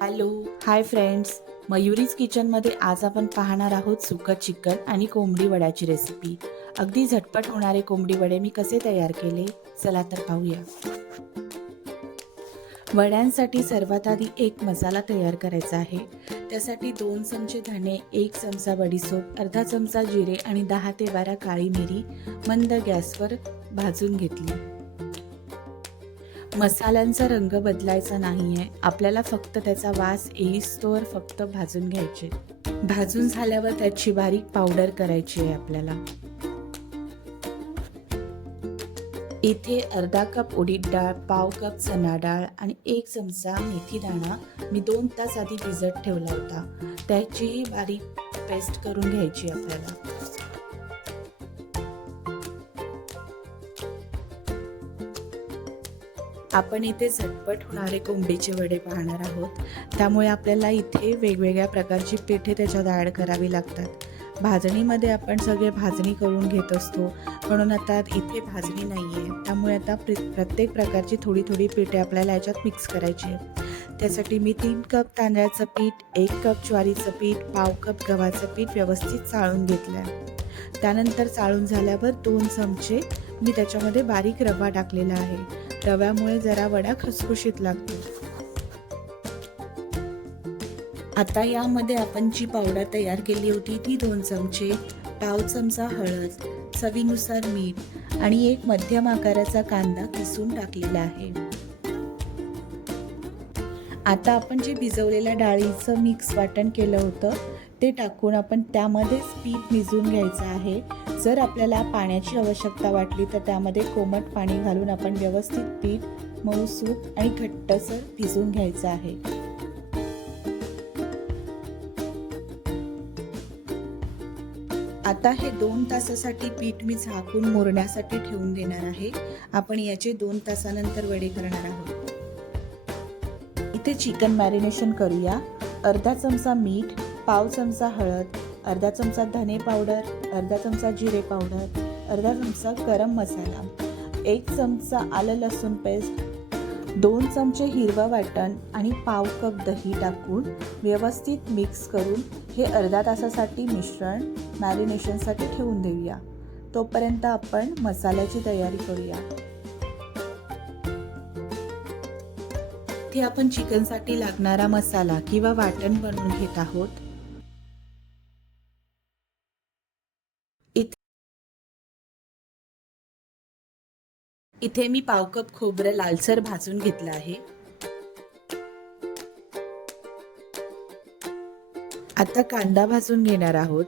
Hello. Hi friends. मयुरीज किचनमध्ये आज आपण पाहणार आहोत सुकं चिकन आणि कोंबडी वड्याची रेसिपी. अगदी झटपट होणारे कोंबडी वडे मी कसे तयार केले? चला तर पाहूया. वड्यांसाठी सर्वात आधी एक मसाला तयार करायचा आहे. त्यासाठी दोन चमचे धणे एक चमचा बडीसोप अर्धा चमचा जिरे आणि दहा ते बारा काळी मिरी मंद गॅसवर भाजून घेतली. मसाल्यांचा रंग बदलायचा नाही आहे आपल्याला फक्त त्याचा वास येईस्तोवर फक्त भाजून घ्यायचे. भाजून झाल्यावर त्याची बारीक पावडर करायची आहे आपल्याला. इथे अर्धा कप उडीद डाळ पाव कप चणा डाळ आणि एक चमचा मेथी दाणा मी दोन तास आधी भिजत ठेवला होता. त्याचीही बारीक पेस्ट करून घ्यायची आपल्याला. आपण इथे झटपट होणारे कोंबडीचे वडे पाहणार आहोत. त्यामुळे आपल्याला इथे वेगवेगळ्या प्रकारची पिठे त्याच्यात ॲड करावी लागतात. भाजणीमध्ये आपण सगळे भाजणी करून घेत असतो. म्हणून आता इथे भाजणी नाही आहे त्यामुळे आता प्र प्रत्येक प्रकारची थोडी थोडी पिठे आपल्याला याच्यात मिक्स करायची आहे त्यासाठी मी तीन कप तांदळाचं पीठ एक कप ज्वारीचं पीठ पाव कप गव्हाचं पीठ व्यवस्थित चाळून घेतलं आहे त्यानंतर चाळून झाल्यावर दोन चमचे मी त्याच्यामध्ये बारीक रवा टाकलेला आहे. रव्यामुळे जरा वडा खसखुशीत लागतो. आता यामध्ये आपण जी पावडर तयार केली होती ती दोन चमचे पाव चमचा हळद चवीनुसार मीठ आणि एक मध्यम आकाराचा कांदा किसून टाकलेला आहे. आता आपण जे भिजवलेल्या डाळीचं मिक्स वाटण केलं होतं ते टाकून आपण त्यामध्येच पीठ भिजवून घ्यायचं आहे. जर आपल्याला पाण्याची आवश्यकता वाटली तर त्यामध्ये कोमट पाणी घालून आपण व्यवस्थित पीठ मऊसूत आणि घट्टसर भिजवून घ्यायचं आहे. आता हे दोन तासासाठी पीठ मी झाकून मोरण्यासाठी ठेवून देणार आहे. आपण याचे दोन तासानंतर वडे करणार आहोत. इथे चिकन मॅरिनेशन करूया. अर्धा चमचा मीठ पाव चमचा हळद अर्धा चमचा धने पावडर अर्धा चमचा जिरे पावडर अर्धा चमचा गरम मसाला एक चमचा आलं लसूण पेस्ट दोन चमचे हिरवं वाटण आणि पाव कप दही टाकून व्यवस्थित मिक्स करून हे अर्धा तासासाठी मिश्रण मॅरिनेशनसाठी ठेवून देऊया. तोपर्यंत आपण मसाल्याची तयारी करूया. इथे आपण चिकनसाठी लागणारा मसाला किंवा वाटण बनवून घेत आहोत. इथे मी पाव कप खोबरं लालसर भाजून घेतलं आहे. आता कांदा भाजून घेणार आहोत.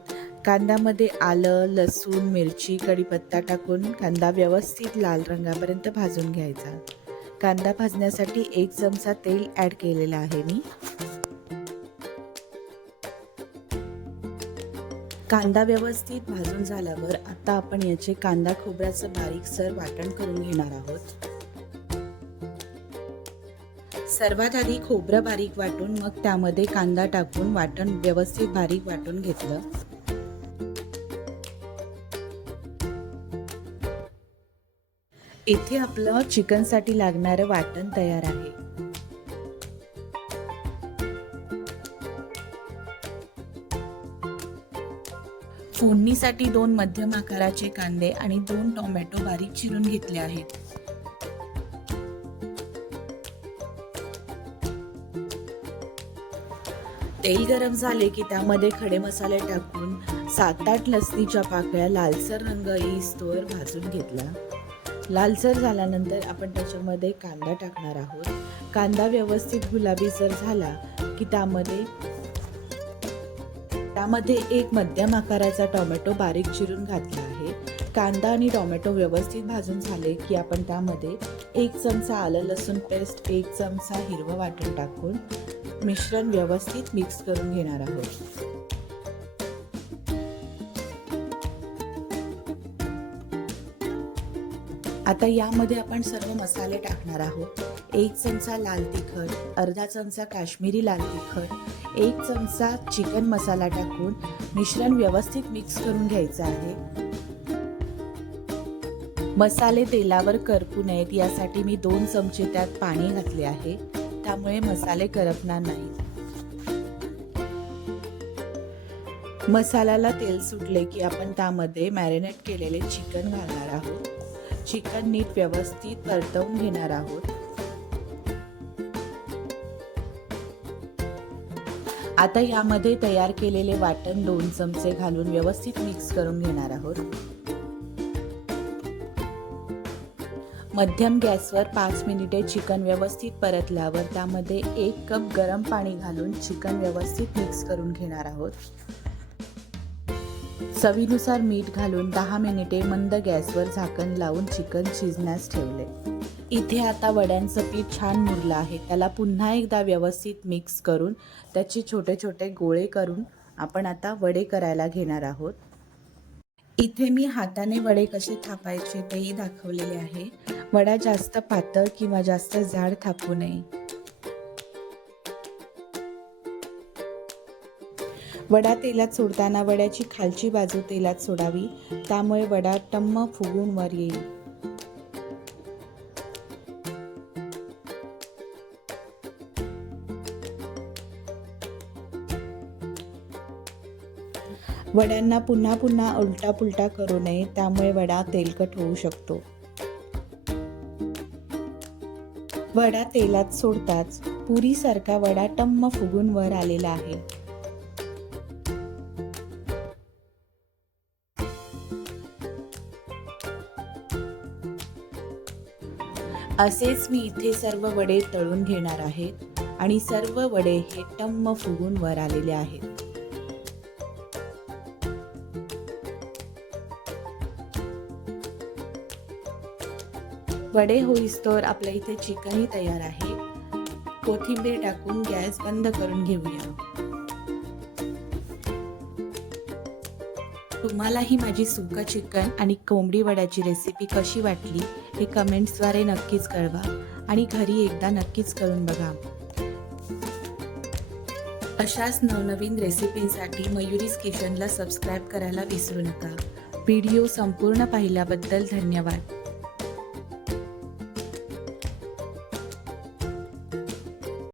कांद्यामध्ये आलं लसूण मिरची कढीपत्ता टाकून कांदा व्यवस्थित लाल रंगापर्यंत भाजून घ्यायचा. कांदा भाजण्यासाठी एक चमचा तेल ॲड केलेलं आहे मी. कांदा व्यवस्थित भाजून झाल्यावर आता आपण याचे कांदा खोबऱ्याचं बारीकसर वाटण करून घेणार आहोत. सर्वात आधी खोबरं बारीक वाटून मग त्यामध्ये कांदा टाकून वाटण व्यवस्थित बारीक वाटून घेतलं. इथे आपलं चिकनसाठी लागणारं वाटण तयार आहे. फोडणीसाठी दोन मध्यम आकाराचे कांदे आणि दोन टोमॅटो बारीक चिरून घेतले आहेत. तेल गरम झाले की त्यामध्ये खडे मसाले टाकून सात आठ लसणीच्या पाकळ्या लालसर रंग येईस्तोवर भाजून घेतला. लालसर झाल्यानंतर आपण त्याच्यामध्ये कांदा टाकणार आहोत. कांदा व्यवस्थित गुलाबी जर झाला की त्यामध्ये त्यामध्ये एक मध्यम आकाराचा टोमॅटो बारीक चिरून घातला आहे. कांदा आणि टोमॅटो व्यवस्थित भाजून झाले की आपण त्यामध्ये एक चमचा आलं लसूण पेस्ट एक चमचा हिरवं वाटण टाकून मिश्रण व्यवस्थित मिक्स करून घेणार आहोत. आता यामध्ये आपण सर्व मसाले टाकणार आहोत. एक चमचा लाल तिखट अर्धा चमचा काश्मीरी लाल तिखट एक चमचा चिकन मसाला टाकून मिश्रण व्यवस्थित मिक्स करून घ्यायचं आहे. मसाले तेलावर करपू नयेत यासाठी मी दोन चमचे त्यात पाणी घातले आहे. त्यामुळे मसाले करपणार नाहीत. मसाल्याला तेल सुटले की आपण त्यामध्ये मॅरिनेट केलेले चिकन घालणार आहोत. चिकन नीट व्यवस्थित परतवून घेणार आहोत. आता यामध्ये तयार केलेले वाटण दोन चमचे घालून व्यवस्थित मिक्स करून घेणार आहोत. मध्यम गॅसवर पाच मिनिटे चिकन व्यवस्थित परतल्यावर त्यामध्ये एक कप गरम पाणी घालून चिकन व्यवस्थित मिक्स करून घेणार आहोत. चवीनुसार मीठ घालून दहा मिनिटे मंद गॅसवर झाकण लावून चिकन शिजण्यास ठेवले. इथे आता वड्यांचं पीठ छान मुरलं आहे. त्याला पुन्हा एकदा व्यवस्थित मिक्स करून त्याचे छोटे छोटे गोळे करून आपण आता वडे करायला घेणार आहोत. इथे मी हाताने वडे कसे थापायचे तेही दाखवलेले आहे. वडा जास्त पातळ किंवा जास्त जाड थापू नये. वडा तेलात सोडताना वड्याची खालची बाजू तेलात सोडावी त्यामुळे वडा टम्म फुगून वर येईल. वड्यांना पुन्हा पुन्हा उलटा पुलटा करू नये त्यामुळे वडा तेलकट होऊ शकतो. वडा तेलात सोडताच पुरीसारखा वडा टम्म फुगून वर आलेला आहे. असेच मी इथे सर्व वडे तळून घेणार आहेत आणि सर्व वडे हे टम्म फुगून वर आलेले आहेत. वडे होईस्तोवर आपल्या इथे चिकनही तयार आहे. कोथिंबीर टाकून गॅस बंद करून घेऊया. तुम्हाला ही माझी सुका चिकन आणि कोंबडी वड्याची रेसिपी कशी वाटली हे कमेंट्सद्वारे नक्कीच कळवा आणि घरी एकदा नक्कीच करून बघा. अशाच नवनवीन रेसिपींसाठी मयुरीज किचनला सबस्क्राईब करायला विसरू नका. व्हिडिओ संपूर्ण पाहिल्याबद्दल धन्यवाद.